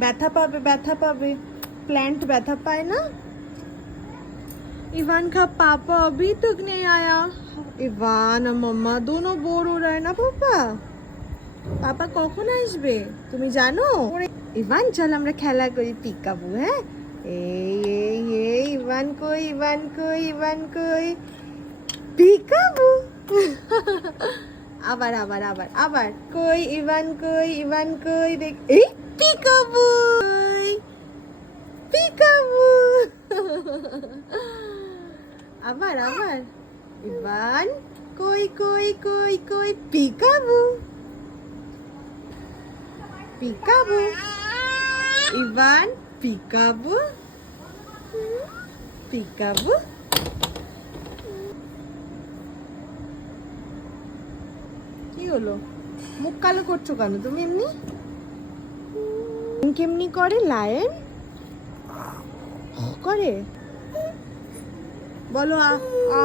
ব্যথা পাবে, ব্যথা पावे। प्लांट ব্যথা पाए ना। इवान का पापा अभी तक नहीं आया। इवान और मम्मा दोनों बोर हो रहा है ना पापा। पापा কখন আসবে তুমি জানো? ইভান চল আমরা খেলা করি পিকাবু। হ্যাঁ, এই এই এই ইভান কই, ইভান কই, ইভান কই, পিকাবু। আবার আবার আবার আবার কই ইভান কই, ইভান কই, দেখ এই পিকাবু, পিকাবু। আবার আবার ইভান কই কই কই কই, peekaboo, peekaboo. Ivan peekaboo, peekaboo. কি হলো, মুখ কালো করছো কেন তুমি? এমনি কেমনি করে লায়ন করে? বলো আ আ।